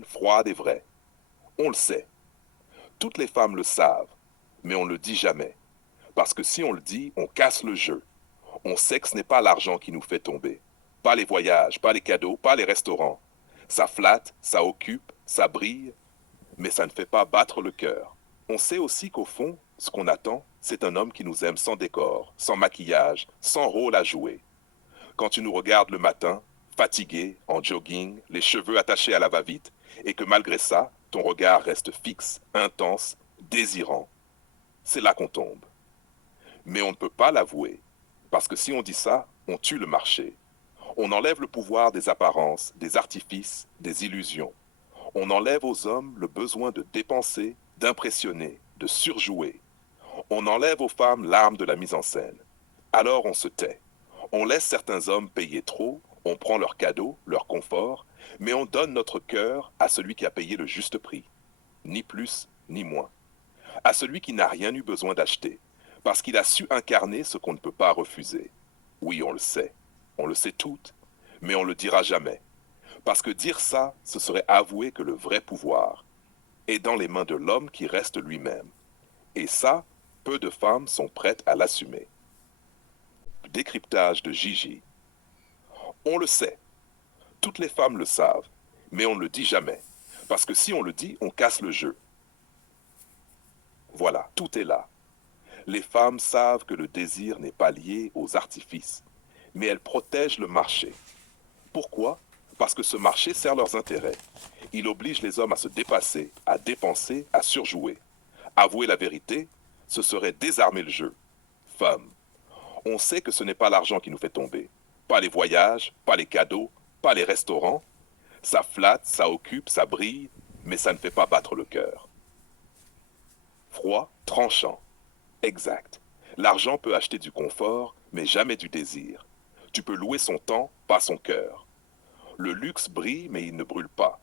saine, froide et vraie. On le sait. Toutes les femmes le savent, mais on ne le dit jamais. Parce que si on le dit, on casse le jeu. On sait que ce n'est pas l'argent qui nous fait tomber. Pas les voyages, pas les cadeaux, pas les restaurants. Ça flatte, ça occupe, ça brille, mais ça ne fait pas battre le cœur. On sait aussi qu'au fond, ce qu'on attend, c'est un homme qui nous aime sans décor, sans maquillage, sans rôle à jouer. Quand tu nous regardes le matin, fatigué, en jogging, les cheveux attachés à la va-vite, et que malgré ça, ton regard reste fixe, intense, désirant, c'est là qu'on tombe. Mais on ne peut pas l'avouer, parce que si on dit ça, on tue le marché. On enlève le pouvoir des apparences, des artifices, des illusions. On enlève aux hommes le besoin de dépenser, d'impressionner, de surjouer. On enlève aux femmes l'arme de la mise en scène. Alors on se tait. On laisse certains hommes payer trop, on prend leurs cadeaux, leur confort, mais on donne notre cœur à celui qui a payé le juste prix. Ni plus, ni moins. À celui qui n'a rien eu besoin d'acheter, parce qu'il a su incarner ce qu'on ne peut pas refuser. Oui, on le sait toutes, mais on ne le dira jamais. Parce que dire ça, ce serait avouer que le vrai pouvoir est dans les mains de l'homme qui reste lui-même. Et ça, peu de femmes sont prêtes à l'assumer. Décryptage de Gigi. On le sait, toutes les femmes le savent, mais on ne le dit jamais. Parce que si on le dit, on casse le jeu. Voilà, tout est là. Les femmes savent que le désir n'est pas lié aux artifices, mais elles protègent le marché. Pourquoi? Parce que ce marché sert leurs intérêts. Il oblige les hommes à se dépasser, à dépenser, à surjouer. Avouer la vérité, ce serait désarmer le jeu. Femmes, on sait que ce n'est pas l'argent qui nous fait tomber. Pas les voyages, pas les cadeaux, pas les restaurants. Ça flatte, ça occupe, ça brille, mais ça ne fait pas battre le cœur. Froid, tranchant. Exact. L'argent peut acheter du confort, mais jamais du désir. Tu peux louer son temps, pas son cœur. Le luxe brille, mais il ne brûle pas.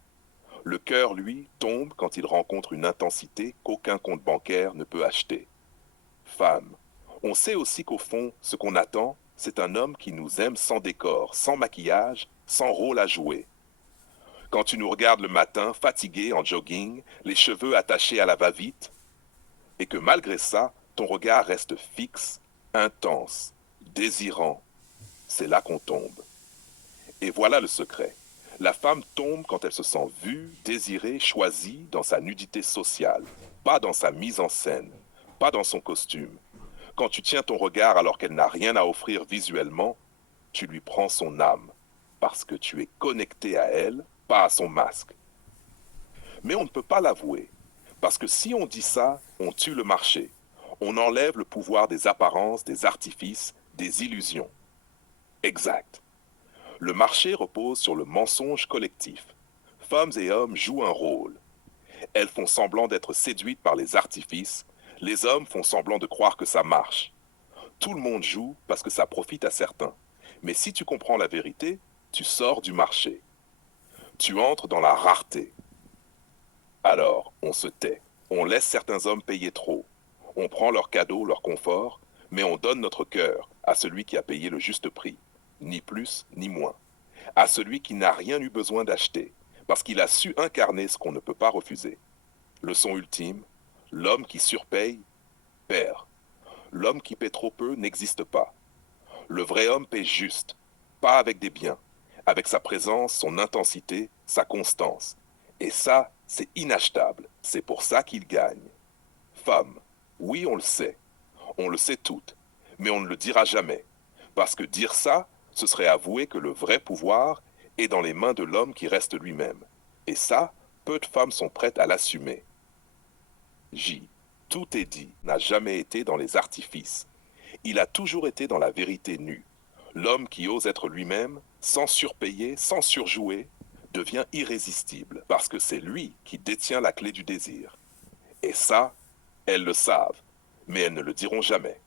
Le cœur, lui, tombe quand il rencontre une intensité qu'aucun compte bancaire ne peut acheter. Femme, on sait aussi qu'au fond, ce qu'on attend, c'est un homme qui nous aime sans décor, sans maquillage, sans rôle à jouer. Quand tu nous regardes le matin, fatigué, en jogging, les cheveux attachés à la va-vite, et que malgré ça, ton regard reste fixe, intense, désirant, c'est là qu'on tombe. Et voilà le secret. La femme tombe quand elle se sent vue, désirée, choisie dans sa nudité sociale, pas dans sa mise en scène, pas dans son costume. Quand tu tiens ton regard alors qu'elle n'a rien à offrir visuellement, tu lui prends son âme, parce que tu es connecté à elle, pas à son masque. Mais on ne peut pas l'avouer, parce que si on dit ça, on tue le marché. On enlève le pouvoir des apparences, des artifices, des illusions. Exact. Le marché repose sur le mensonge collectif. Femmes et hommes jouent un rôle. Elles font semblant d'être séduites par les artifices. Les hommes font semblant de croire que ça marche. Tout le monde joue parce que ça profite à certains. Mais si tu comprends la vérité, tu sors du marché. Tu entres dans la rareté. Alors, on se tait. On laisse certains hommes payer trop. On prend leurs cadeaux, leur confort, mais on donne notre cœur à celui qui a payé le juste prix. Ni plus, ni moins. À celui qui n'a rien eu besoin d'acheter, parce qu'il a su incarner ce qu'on ne peut pas refuser. Leçon ultime, l'homme qui surpaye, perd. L'homme qui paie trop peu n'existe pas. Le vrai homme paie juste, pas avec des biens, avec sa présence, son intensité, sa constance. Et ça, c'est inachetable. C'est pour ça qu'il gagne. Femme, oui, on le sait toutes, mais on ne le dira jamais. Parce que dire ça, ce serait avouer que le vrai pouvoir est dans les mains de l'homme qui reste lui-même. Et ça, peu de femmes sont prêtes à l'assumer. J. Tout est dit n'a jamais été dans les artifices. Il a toujours été dans la vérité nue. L'homme qui ose être lui-même, sans surpayer, sans surjouer, devient irrésistible parce que c'est lui qui détient la clé du désir. Et ça, elles le savent, mais elles ne le diront jamais.